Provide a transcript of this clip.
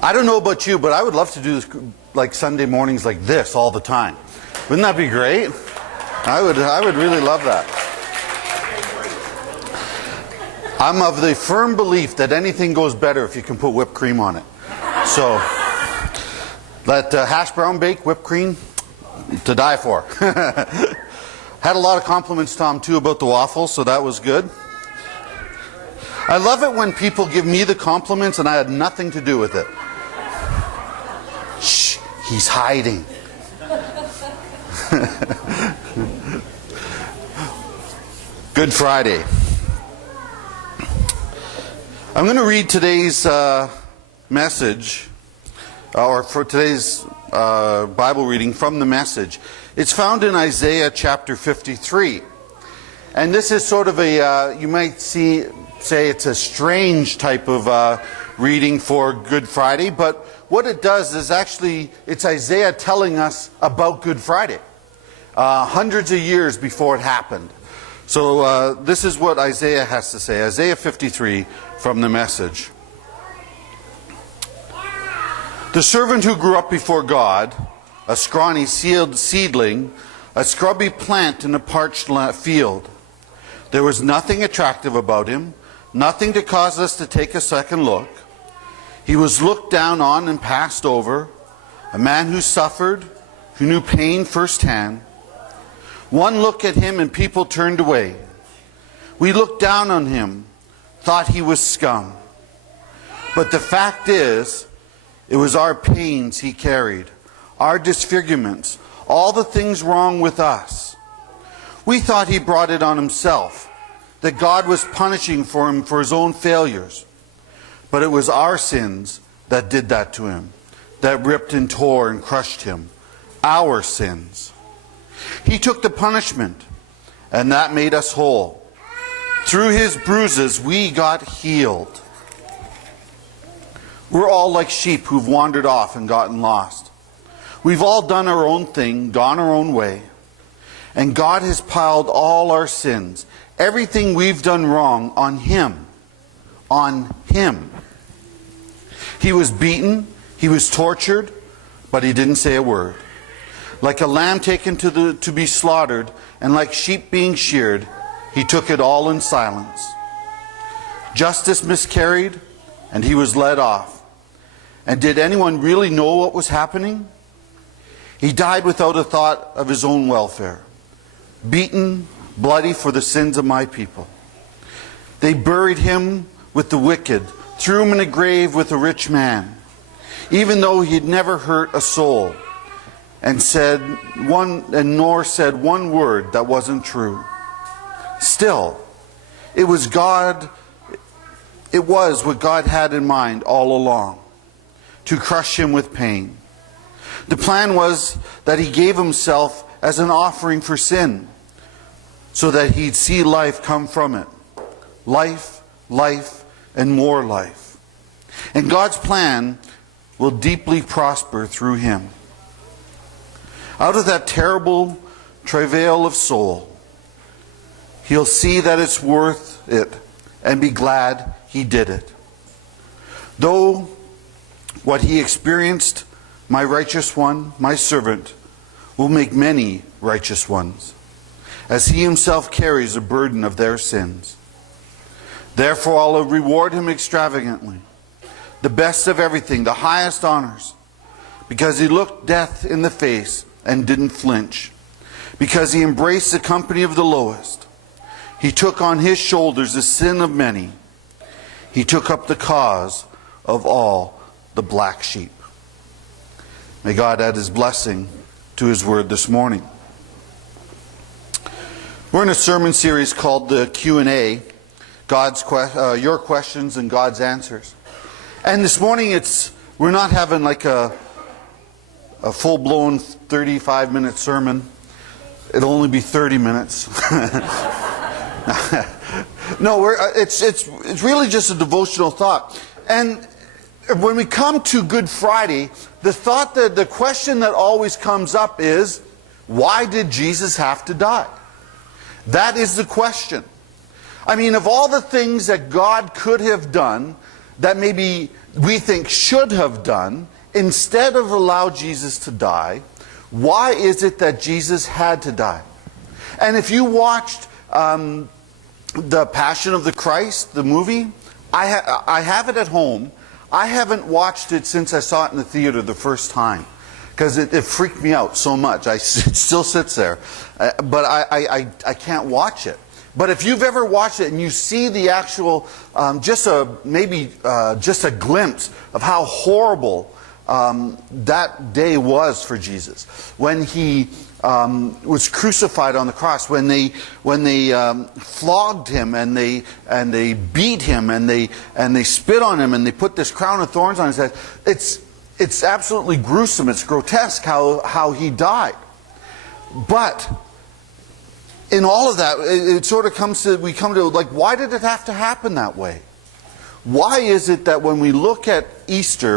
I don't know about you, but I would love to do this, like Sunday mornings like this all the time. Wouldn't that be great? I would really love that. I'm of the firm belief that anything goes better if you can put whipped cream on it. So, that hash brown baked whipped cream, to die for. Had a lot of compliments, Tom, too, about the waffles, so that was good. I love it when people give me the compliments and I had nothing to do with it. Shh, he's hiding. Good Friday. I'm going to read today's message, or for today's Bible reading from the Message. It's found in Isaiah chapter 53. And this is sort of a, you might say it's a strange type of reading for Good Friday, but what it does is actually, it's Isaiah telling us about Good Friday, hundreds of years before it happened. So this is what Isaiah has to say. Isaiah 53 from the Message. The servant who grew up before God, a scrawny seedling, a scrubby plant in a parched field. There was nothing attractive about him, nothing to cause us to take a second look. He was looked down on and passed over, a man who suffered, who knew pain firsthand. One look at him and people turned away. We looked down on him, thought he was scum. But the fact is, it was our pains he carried, our disfigurements, all the things wrong with us. We thought he brought it on himself, that God was punishing for him for his own failures. But it was our sins that did that to him, that ripped and tore and crushed him. Our sins. He took the punishment, and that made us whole. Through his bruises we got healed. We're all like sheep who've wandered off and gotten lost. We've all done our own thing, gone our own way. And God has piled all our sins, everything we've done wrong, on him. On him. He was beaten, he was tortured, but he didn't say a word. Like a lamb taken to be slaughtered, and like sheep being sheared, he took it all in silence. Justice miscarried, and he was led off. And did anyone really know what was happening? He died without a thought of his own welfare. Beaten, bloody for the sins of my people. They buried him with the wicked, threw him in a grave with a rich man, even though he had never hurt a soul, and nor said one word that wasn't true. Still, it was what God had in mind all along, to crush him with pain. The plan was that he gave himself as an offering for sin, so that he'd see life come from it. Life, life, and more life. And God's plan will deeply prosper through him. Out of that terrible travail of soul, he'll see that it's worth it and be glad he did it. Though what he experienced, my righteous one, my servant, will make many righteous ones, as he himself carries the burden of their sins. Therefore I'll reward him extravagantly, the best of everything, the highest honors, because he looked death in the face and didn't flinch, because he embraced the company of the lowest. He took on his shoulders the sin of many. He took up the cause of all the black sheep. May God add his blessing to his word this morning. We're in a sermon series called the Q&A, your questions and God's answers. And this morning we're not having like a full-blown 35-minute sermon. It'll only be 30 minutes. No, it's really just a devotional thought. And when we come to Good Friday, the question that always comes up is, why did Jesus have to die? That is the question. I mean, of all the things that God could have done that maybe we think should have done, instead of allow Jesus to die, why is it that Jesus had to die? And if you watched The Passion of the Christ, the movie, I have it at home. I haven't watched it since I saw it in the theater the first time, because it freaked me out so much. It still sits there, but I can't watch it. But if you've ever watched it and you see the actual, just a glimpse of how horrible that day was for Jesus, when he was crucified on the cross, when they flogged him and they beat him and they spit on him and they put this crown of thorns on his head. It's absolutely gruesome. It's grotesque how he died. But in all of that, it sort of we come to like, why did it have to happen that way? Why is it that when we look at Easter,